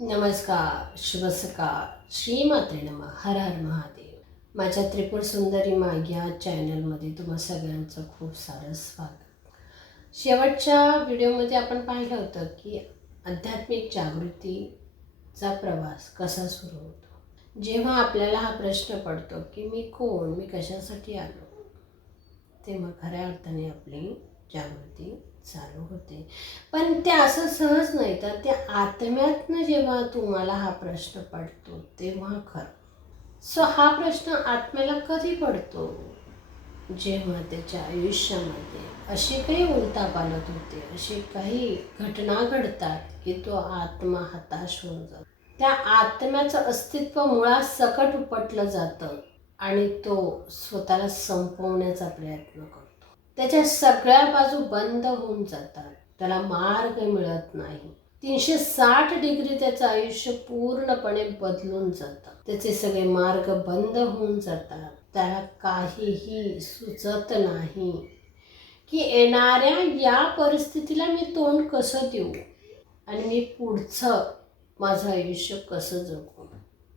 नमस्कार, शुभ सकाळ, श्रीमात्रे नमः, हर हर महादेव. माझ्या त्रिपुर सुंदरी माग या चॅनलमध्ये तुम्हा सगळ्यांचं खूप सारं स्वागत. शेवटच्या व्हिडिओमध्ये आपण पाहिलं होतं की आध्यात्मिक जागृतीचा प्रवास कसा सुरू होतो. जेव्हा आपल्याला हा प्रश्न पडतो की मी कोण, मी कशासाठी आलो, तेव्हा खऱ्या अर्थाने आपली जागृती चालू होते. पण ते असं सहज नाही, तर त्या आत्म्यातनं जेव्हा तुम्हाला हा प्रश्न पडतो तेव्हा खरं. हा प्रश्न आत्म्याला कधी पडतो? जेव्हा त्याच्या आयुष्यामध्ये अशी काही उलथापालथ होते, अशी काही घटना घडतात की तो आत्मा हताश होऊन जातो. त्या आत्म्याचं अस्तित्व मुळात सकट उपटलं जातं आणि तो स्वतःला संपवण्याचा प्रयत्न करतो. त्याच्या सगळ्या बाजू बंद होऊन जातात, त्याला मार्ग मिळत नाही. 360 डिग्री त्याचं आयुष्य पूर्णपणे बदलून जातं. त्याचे सगळे मार्ग बंद होऊन जातात. त्याला काहीही सुचत नाही की येणाऱ्या या परिस्थितीला मी तोंड कसं देऊ आणि मी पुढचं माझं आयुष्य कसं जगू.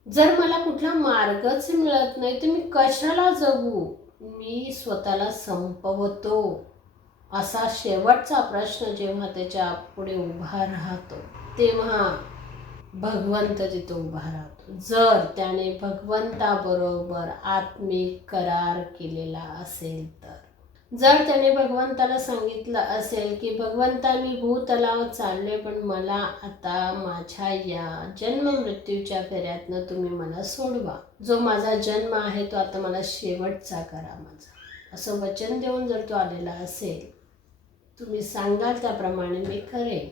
जर मला कुठला मार्गच मिळत नाही तर मी कशाला जगू. मी स्वतःला संपवतो, असा शेवटचा प्रश्न जेव्हा त्याच्या पुढे उभा राहतो तेव्हा भगवंत तिथे उभा राहतो. जर त्याने भगवंताबरोबर आत्मिक करार केलेला असेल तर. जर त्याने भगवंताला सांगितलं असेल की भगवंता, मी भूतलावर चालले, पण मला आता माझ्या या जन्म मृत्यूच्या फेऱ्यातनं तुम्ही मला सोडवा. जो माझा जन्म आहे तो आता मला शेवटचा करा माझा, असं वचन देऊन जर तो आलेला असेल, तुम्ही सांगाल त्याप्रमाणे मी करेन,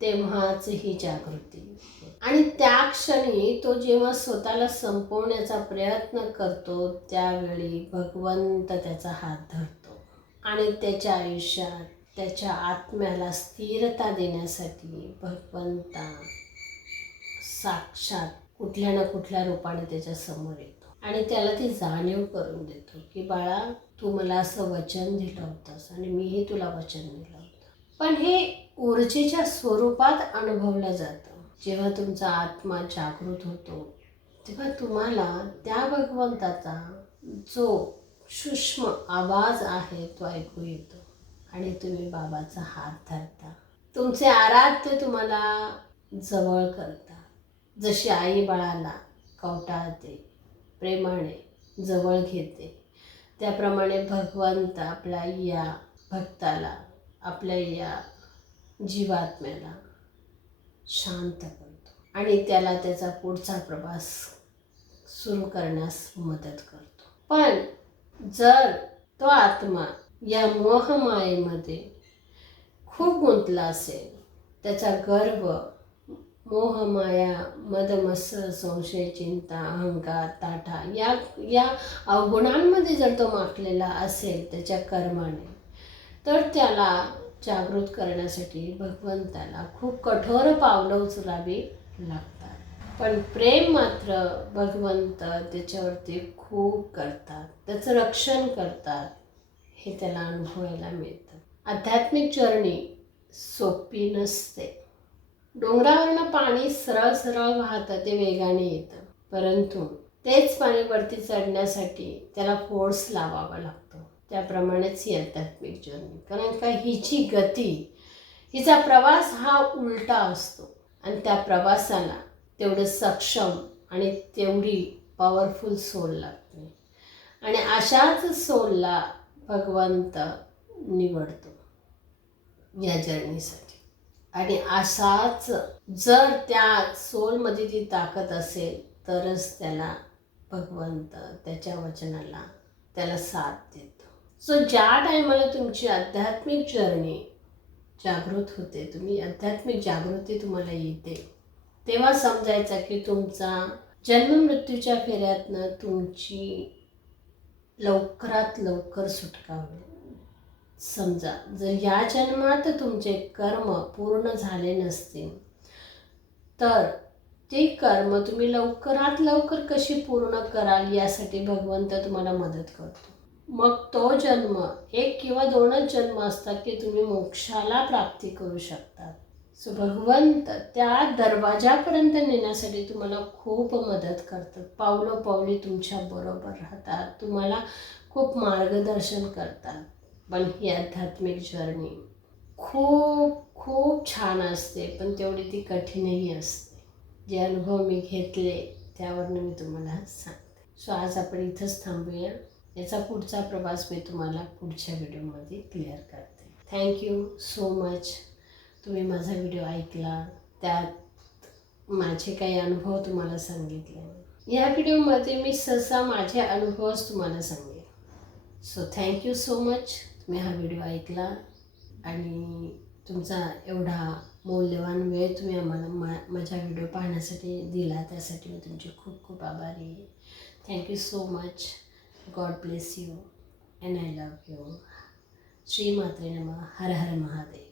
तेव्हाच ही जागृती. आणि त्या क्षणी तो जेव्हा स्वतःला संपवण्याचा प्रयत्न करतो त्यावेळी भगवंत त्याचा हात धरतो आणि त्याच्या आयुष्यात त्याच्या आत्म्याला स्थिरता देण्यासाठी भगवंता साक्षात कुठल्या ना कुठल्या रूपाने त्याच्या समोर येतो आणि त्याला ती जाणीव करून देतो की बाळा, तू मला असं वचन दिलं होतंस आणि मीही तुला वचन दिलं होतं. पण हे ऊर्जेच्या स्वरूपात अनुभवलं जातं. जेव्हा तुमचा आत्मा जागृत होतो तेव्हा तुम्हाला त्या भगवंताचा जो सूक्ष्म आवाज आहे तो ऐकू येतो आणि तुम्ही बाबाचा हात धरता. तुमचे आराध्य तुम्हाला जवळ करता. जशी आई बाळाला कवटाळते, प्रेमाने जवळ घेते, त्याप्रमाणे भगवंत आपल्या या भक्ताला, आपल्या या जीवात्म्याला शांत करतो आणि त्याला त्याचा पुढचा प्रवास सुरू करण्यास मदत करतो. पण जर तो आत्मा या मोहमायेमध्ये खूप गुंतला असेल, त्याचा गर्व, मोहमाया, मदमत्सर, संशय, चिंता, अहंकार, ताठा या अवगुणांमध्ये जर तो माखलेला असेल त्याच्या कर्माने, तर त्याला जागृत करण्यासाठी भगवंताला खूप कठोर पावलं उचलावी लागतात. पण प्रेम मात्र भगवंत त्याच्यावरती खूप करतात, त्याचं रक्षण करतात. हे त्याला अनुभवायला मिळतं. आध्यात्मिक जर्नी सोपी नसते. डोंगरावरनं पाणी सरळ सरळ वाहतं, ते वेगाने येतं, परंतु तेच पाणी वरती चढण्यासाठी त्याला फोर्स लावावा लागतो. त्याप्रमाणेच ही आध्यात्मिक जर्नी, कारण का हिची गती, हिचा प्रवास हा उलटा असतो आणि त्या प्रवासाला तेवढं सक्षम आणि तेवढी पॉवरफुल सोल लागते आणि अशाच सोलला भगवंत निवडतो या जर्नीसाठी. आणि असाच जर त्या सोलमध्ये ती ताकद असेल तरच त्याला भगवंत त्याच्या वचनाला त्याला साथ देतो. ज्या टायमाला तुमची आध्यात्मिक जर्नी जागृत होते, तुम्ही आध्यात्मिक जागृती तुम्हाला येते, तेव्हा समजायचं की तुमचा जन्ममृत्यूच्या फेऱ्यातनं तुमची लवकरात लवकर सुटका होईल. समजा जर या जन्मात तुमचे कर्म पूर्ण झाले नसतील तर ते कर्म तुम्ही लवकरात लवकर कशी पूर्ण कराल यासाठी भगवंत तुम्हाला मदत करतो. मग तो जन्म 1 किंवा 2च जन्म असतात की तुम्ही मोक्षाला प्राप्ती करू शकतात. सो भगवंत त्या दरवाजापर्यंत नेण्यासाठी तुम्हाला खूप मदत करतात, पावलोपावली तुमच्या बरोबर राहतात, तुम्हाला खूप मार्गदर्शन करतात. पण ही आध्यात्मिक जर्नी खूप खूप छान असते, पण तेवढी ती कठीणही असते. जे अनुभव मी घेतले त्यावरनं मी तुम्हाला सांगते. सो आज आपण इथंच थांबूया. याचा पुढचा प्रवास मी तुम्हाला पुढच्या व्हिडिओमध्ये क्लिअर करते. Thank you so much. तुम्ही माझा व्हिडिओ ऐकला, त्यात माझे काही अनुभव तुम्हाला सांगितले. या व्हिडिओमध्ये मी सहसा माझे अनुभवच तुम्हाला सांगेन. So thank you so much. तुम्ही हा व्हिडिओ ऐकला आणि तुमचा एवढा मौल्यवान वेळ तुम्ही आम्हाला माझ्या व्हिडिओ पाहण्यासाठी दिला, त्यासाठी मी तुमची खूप खूप आभारी आहे. Thank you so much. God bless you and I love you. श्री मात्रे नमः. हर हर महादेव.